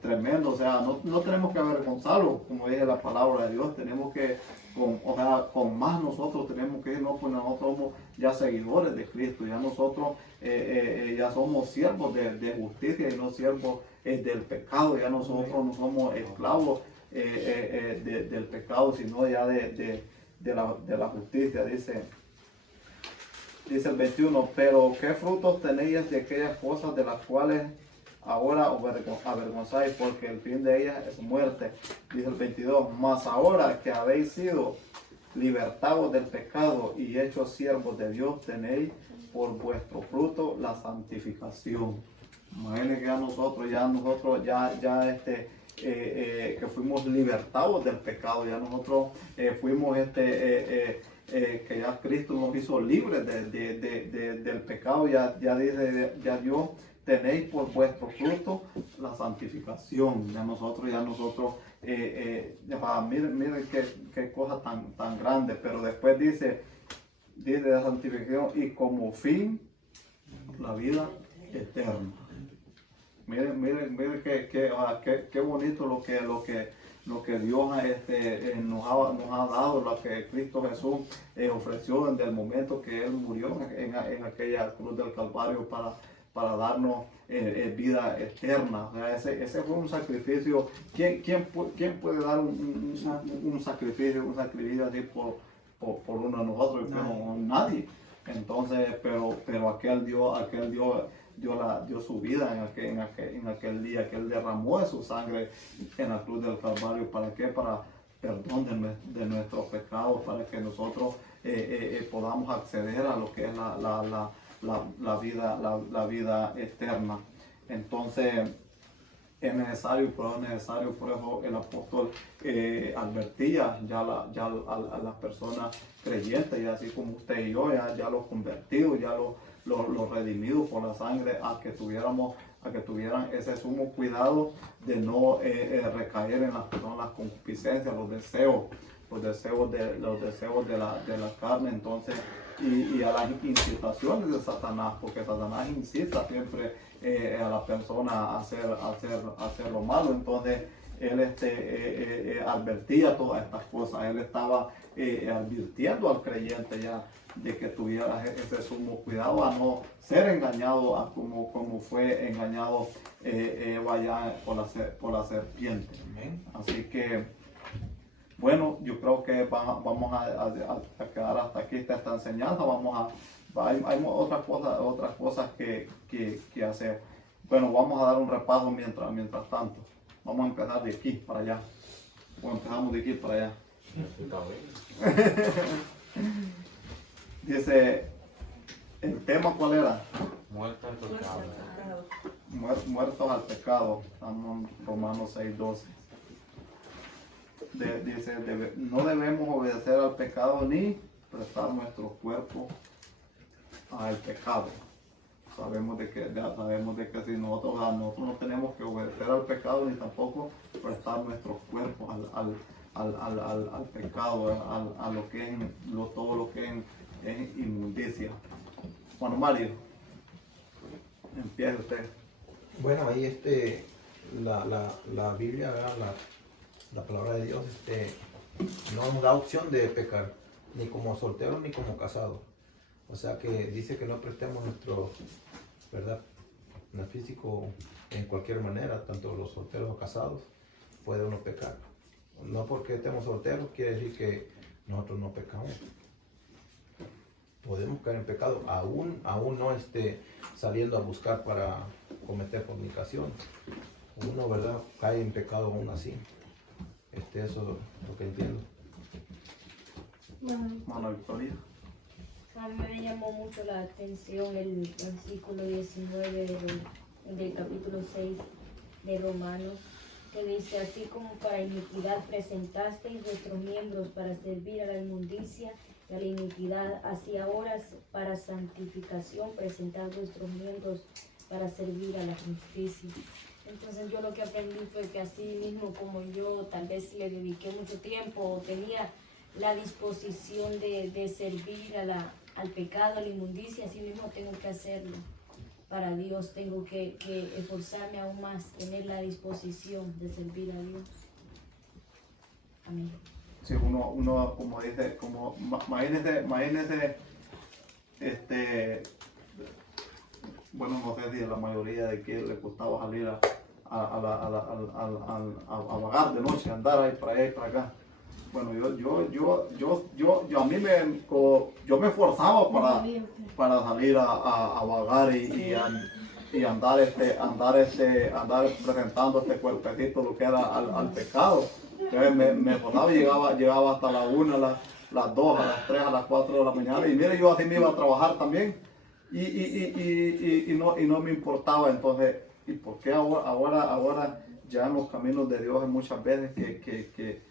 tremendo. O sea, no tenemos que avergonzarlo, como dice la palabra de Dios. Tenemos que, con más nosotros tenemos que ir, no, pues nosotros somos ya seguidores de Cristo, ya nosotros ya somos siervos de justicia y no siervos del pecado. Ya nosotros no somos esclavos del pecado, sino ya de la justicia. Dice el 21, pero ¿qué frutos tenéis de aquellas cosas de las cuales ahora os avergonzáis? Porque el fin de ellas es muerte. Dice el 22, mas ahora que habéis sido libertados del pecado y hechos siervos de Dios, tenéis por vuestro fruto la santificación. Imagínense que que fuimos libertados del pecado, ya nosotros fuimos que ya Cristo nos hizo libres del pecado, ya Dios, tenéis por vuestro fruto la santificación. Ya nosotros, miren qué cosa tan grande, pero después dice la santificación y como fin la vida eterna. Miren qué bonito lo que Dios nos ha dado, lo que Cristo Jesús ofreció desde el momento que Él murió en aquella cruz del Calvario para darnos vida eterna. O sea, ese fue un sacrificio. ¿Quién puede dar un sacrificio así por uno de nosotros? No, nadie. Entonces, pero aquel dio su vida en aquel día, que él derramó de su sangre en la cruz del Calvario. ¿Para qué? Para perdón de nuestros pecados, para que nosotros podamos acceder a lo que es la vida eterna. Entonces es necesario, por eso el apóstol advertía ya a las personas creyentes, y así como usted y yo, ya los convertidos, ya los redimidos por la sangre, a que tuvieran ese sumo cuidado de no recaer en las concupiscencias, los deseos de la carne. Entonces, y a las incitaciones de Satanás, porque Satanás incita siempre a la persona a hacer lo malo. Entonces él advertía todas estas cosas. Él estaba advirtiendo al creyente ya de que tuviera ese sumo cuidado a no ser engañado como fue engañado Eva ya por la serpiente. Así que bueno, yo creo que vamos a quedar hasta aquí esta enseñanza. Hay otras cosas que hacer. Bueno, vamos a dar un repaso mientras tanto. Vamos a empezar de aquí para allá. O empezamos de aquí para allá. Dice, ¿el tema cuál era? Muerta al pecado. Muertos al pecado. Estamos en Romanos 6:12. Dice, no debemos obedecer al pecado ni prestar nuestro cuerpo al pecado. Sabemos de que si nosotros no tenemos que obedecer al pecado, ni tampoco prestar nuestros cuerpos al pecado, a lo que es todo lo que es inmundicia. Juan Mario, empiece usted. Bueno, ahí la Biblia, ¿verdad? La palabra de Dios no nos da opción de pecar, ni como soltero ni como casado. O sea que dice que no prestemos nuestro, ¿verdad?, no físico en cualquier manera, tanto los solteros o casados, puede uno pecar. No porque estemos solteros quiere decir que nosotros no pecamos. Podemos caer en pecado, aún no saliendo a buscar para cometer fornicación. Uno, ¿verdad?, cae en pecado aún así. Eso es lo que entiendo. Mano Victoria. A mí me llamó mucho la atención el versículo 19 del capítulo 6 de Romanos, que dice: así como para iniquidad presentasteis vuestros miembros para servir a la inmundicia y a la iniquidad, así ahora para santificación presentad vuestros miembros para servir a la justicia. Entonces yo lo que aprendí fue que así mismo como yo tal vez le dediqué mucho tiempo o tenía la disposición de servir al pecado, a la inmundicia, así mismo tengo que hacerlo para Dios. Tengo que esforzarme aún más, tener la disposición de servir a Dios. Amén. Si uno como dice, imagínese, bueno, no sé si a la mayoría de que le gustaba salir a vagar de noche, andar ahí para allá y para acá. Bueno, yo me esforzaba para salir a vagar y andar presentando este cuerpecito, lo que era al pecado. Entonces me esforzaba y llegaba hasta la 1, las 2, a las 3, a las 4 de la mañana, y mire, yo así me iba a trabajar también y no me importaba. Entonces, ¿y por qué ahora ya en los caminos de Dios hay muchas veces que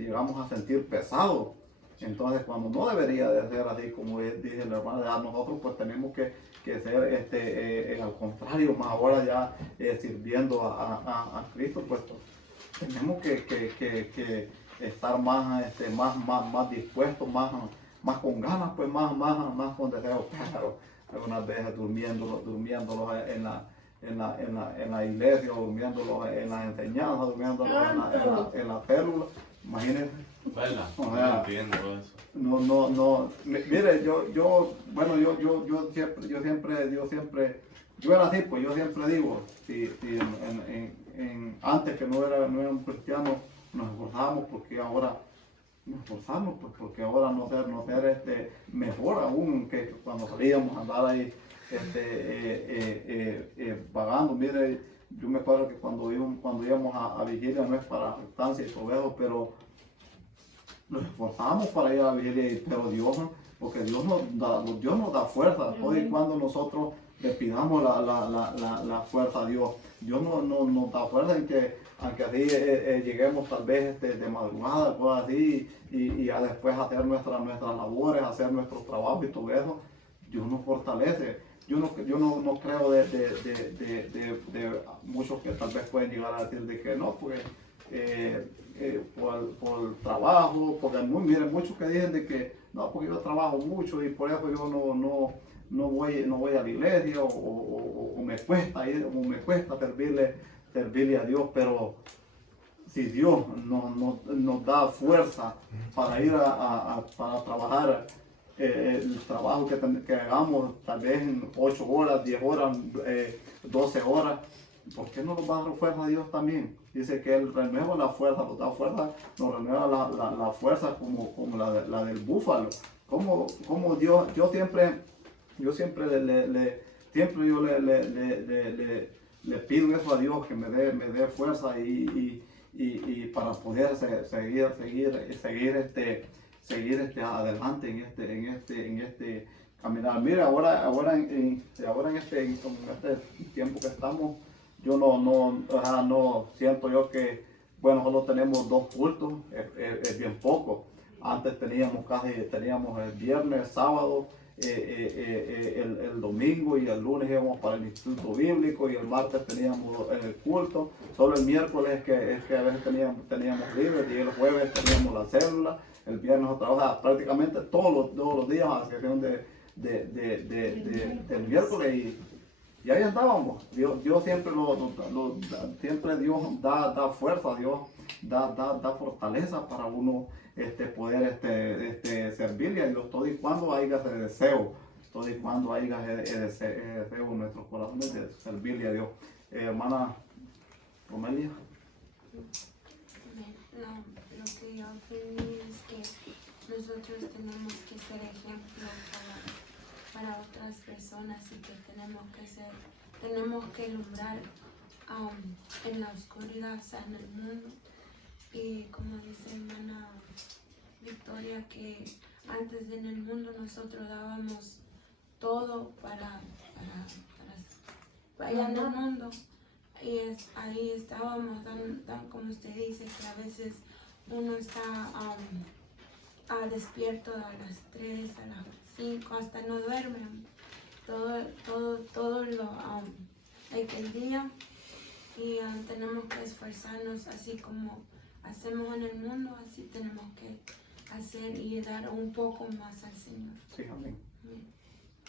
llegamos a sentir pesado? Entonces, cuando no debería de ser así, como dice la hermana, nosotros pues tenemos que ser al contrario, más ahora ya sirviendo a Cristo, pues tenemos que estar más dispuestos, más con ganas, pues más con deseo, pero algunas veces durmiéndolos en la iglesia, durmiéndolos en las enseñanzas, durmiéndolos en la célula. Imagínense, ¿Verdad? O No sea, entiendo eso. no, mire, bueno, yo era así, pues yo siempre digo, si antes que no era un cristiano, nos esforzábamos porque ahora no ser mejor aún que cuando salíamos a andar ahí pagando. Mire, yo me acuerdo que cuando íbamos a vigilia, no es para jactancia y todo eso, pero nos esforzamos para ir a la vigilia, pero Dios, porque Dios nos da fuerza, todo y cuando nosotros le pidamos la fuerza a Dios. Dios nos da fuerza en que, aunque así lleguemos tal vez de madrugada, cosas así, y ya después hacer nuestras labores, hacer nuestro trabajo y todo eso, Dios nos fortalece. Yo no creo de muchos que tal vez pueden llegar a decir de que no, pues por trabajo, porque miren, muchos que dicen de que no, porque yo trabajo mucho y por eso yo no voy a la iglesia o me cuesta ir, o me cuesta servirle a Dios, pero si Dios nos da fuerza para ir para trabajar, el trabajo que hagamos tal vez en 8 horas, 10 horas, 12 horas, ¿por qué no nos va a dar fuerza a Dios también? Dice que Él renueva la fuerza, nos da fuerza, nos renueva la fuerza como la del búfalo. Como Dios, yo siempre le pido eso a Dios, que me dé fuerza y para poder seguir adelante en este caminar. Mira, ahora en este tiempo que estamos, yo no siento yo que, bueno, solo tenemos 2 cultos, es bien poco. Antes teníamos el viernes, sábado, el domingo, y el lunes íbamos para el instituto bíblico, y el martes teníamos el culto. Solo el miércoles es que a veces teníamos libre, y el jueves teníamos la célula, el viernes otra vez, prácticamente todos los días, a excepción del miércoles, y ahí andábamos. Dios siempre siempre Dios da fuerza, Dios da fortaleza para uno poder servirle a Dios todo y cuando haya ese deseo, ese deseo en nuestros corazones de servirle a Dios. Hermana Romelia. Lo que yo aprendí es que nosotros tenemos que ser ejemplo para otras personas, y que tenemos que alumbrar en la oscuridad, o sea, en el mundo. Y como dice hermana Victoria, que antes en el mundo nosotros dábamos todo para en el mundo, y ahí estábamos tan como usted dice, que a veces uno está despierto a las 3, a las 5, hasta no duerme todo el día, y tenemos que esforzarnos así como hacemos en el mundo, así tenemos que hacer y dar un poco más al Señor. Sí, amén.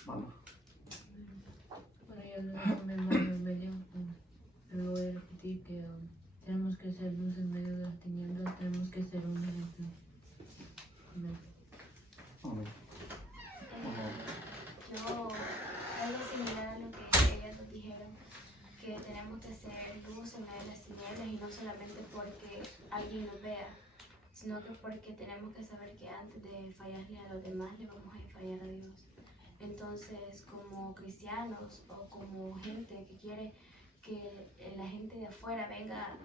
Vamos. Bueno, yo no me mando medio, pero voy a repetir que tenemos que ser luz en medio de las tinieblas, tenemos que ser un ejemplo. Amén. Amén. Yo, algo similar a lo que ellas nos dijeron, que tenemos que ser luz en medio de las tinieblas, y no solamente porque alguien nos vea, sino que porque tenemos que saber que antes de fallarle a los demás, le vamos a fallar a Dios. Entonces, como cristianos o como gente que quiere que la gente de afuera venga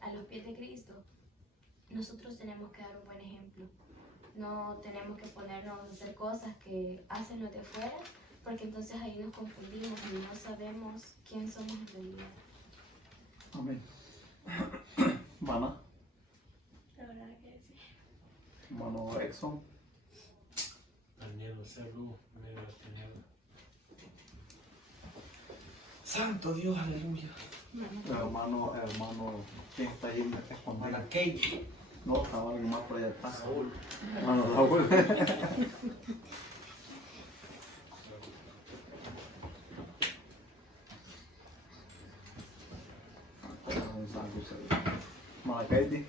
a los pies de Cristo, nosotros tenemos que dar un buen ejemplo. No tenemos que ponernos a hacer cosas que hacen los de afuera, porque entonces ahí nos confundimos y no sabemos quién somos en realidad. Amén. Mana. La verdad que sí. Mano Exxon. Daniel, ser luz en medio de las tinieblas. Santo Dios, aleluya. Hermano, ¿quién está ahí? Hermana Kate. No, estaba alguien más por allá atrás. Saúl. Hermano Raúl. Hermana Katie.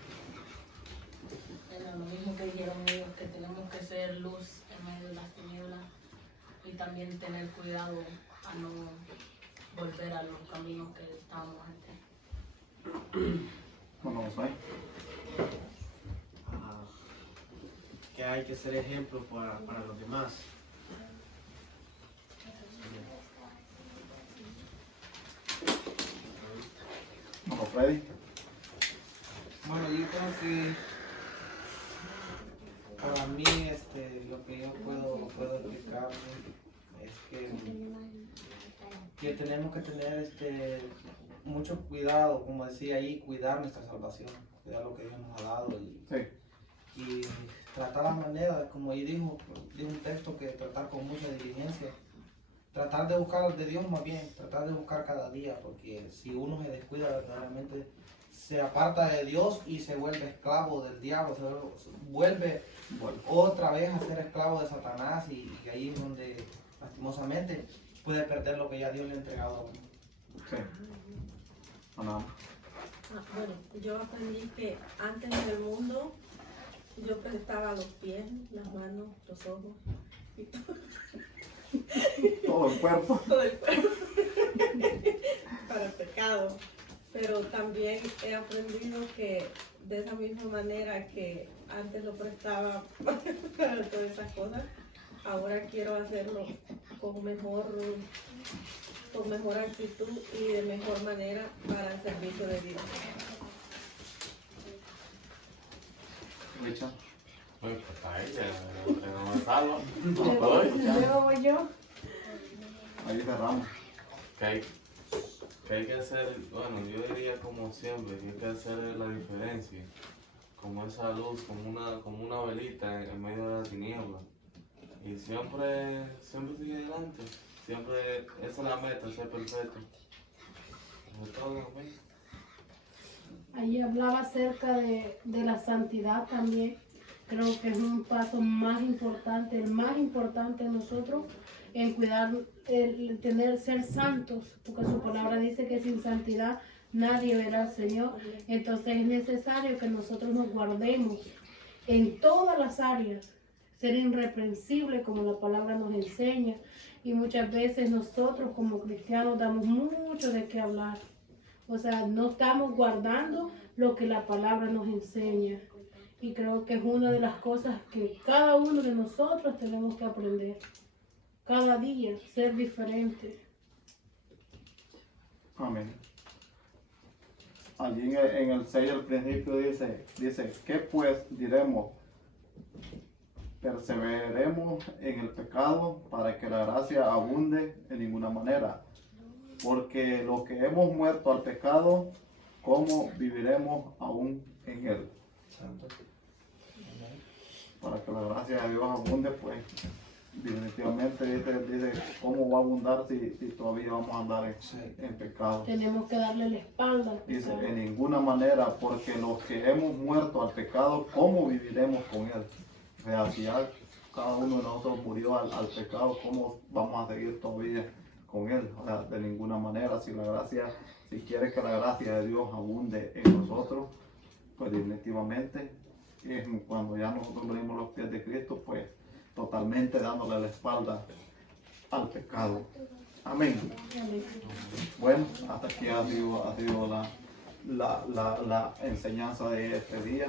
Pero lo mismo que dijeron ellos, que tenemos que ser luz en medio de las tinieblas y también tener cuidado a no volver a los caminos que estábamos antes. Bueno, Josué. Que hay que ser ejemplo para los demás. Bueno, Freddy. Bueno, yo creo que para mí lo que yo puedo explicar es que tenemos que tener mucho cuidado, como decía ahí, cuidar nuestra salvación, cuidar lo que Dios nos ha dado y tratar la manera, como ahí dijo un texto, que tratar con mucha diligencia, tratar de buscar de Dios más bien, tratar de buscar cada día, porque si uno se descuida verdaderamente se aparta de Dios y se vuelve esclavo del diablo, se vuelve otra vez a ser esclavo de Satanás y ahí es donde lastimosamente puede perder lo que ya Dios le ha entregado a uno. Sí. Ana. Bueno, yo aprendí que antes en el mundo yo prestaba los pies, las manos, los ojos y Todo el cuerpo. todo el cuerpo para el pecado. Pero también he aprendido que de esa misma manera que antes lo prestaba para todas esas cosas, ahora quiero hacerlo con mejor actitud y de mejor manera para el servicio de Dios. Richard. Pues a ella, no me salva. Luego voy yo. Ahí cerramos. Que hay que hacer, bueno, yo diría como siempre, que hay que hacer la diferencia, como esa luz, como una velita en medio de la tiniebla. Y siempre sigue adelante, siempre esa es la meta, ser perfecto. Sobre todo, amén. Allí hablaba acerca de la santidad también. Creo que es un paso más importante, el más importante de nosotros, en cuidar, ser santos, porque su palabra dice que sin santidad nadie verá al Señor. Entonces es necesario que nosotros nos guardemos en todas las áreas, ser irreprensible como la palabra nos enseña, y muchas veces nosotros como cristianos damos mucho de qué hablar. O sea, no estamos guardando lo que la palabra nos enseña. Y creo que es una de las cosas que cada uno de nosotros tenemos que aprender. Cada día, ser diferente. Amén. Allí en el 6 al principio dice, ¿qué pues diremos? Perseveremos en el pecado para que la gracia abunde en ninguna manera. Porque los que hemos muerto al pecado, ¿cómo viviremos aún en él? Santo. Para que la gracia de Dios abunde, pues definitivamente dice cómo va a abundar si todavía vamos a andar en pecado. Tenemos que darle la espalda al Dice, pecado. en ninguna manera, porque los que hemos muerto al pecado, ¿cómo viviremos con él? O sea, si ya cada uno de nosotros murió al pecado, ¿cómo vamos a seguir todavía con él? O sea, de ninguna manera. Si quiere que la gracia de Dios abunde en nosotros, pues definitivamente, cuando ya nosotros venimos los pies de Cristo, pues totalmente dándole la espalda al pecado. Amén. Bueno, hasta aquí ha sido la enseñanza de este día.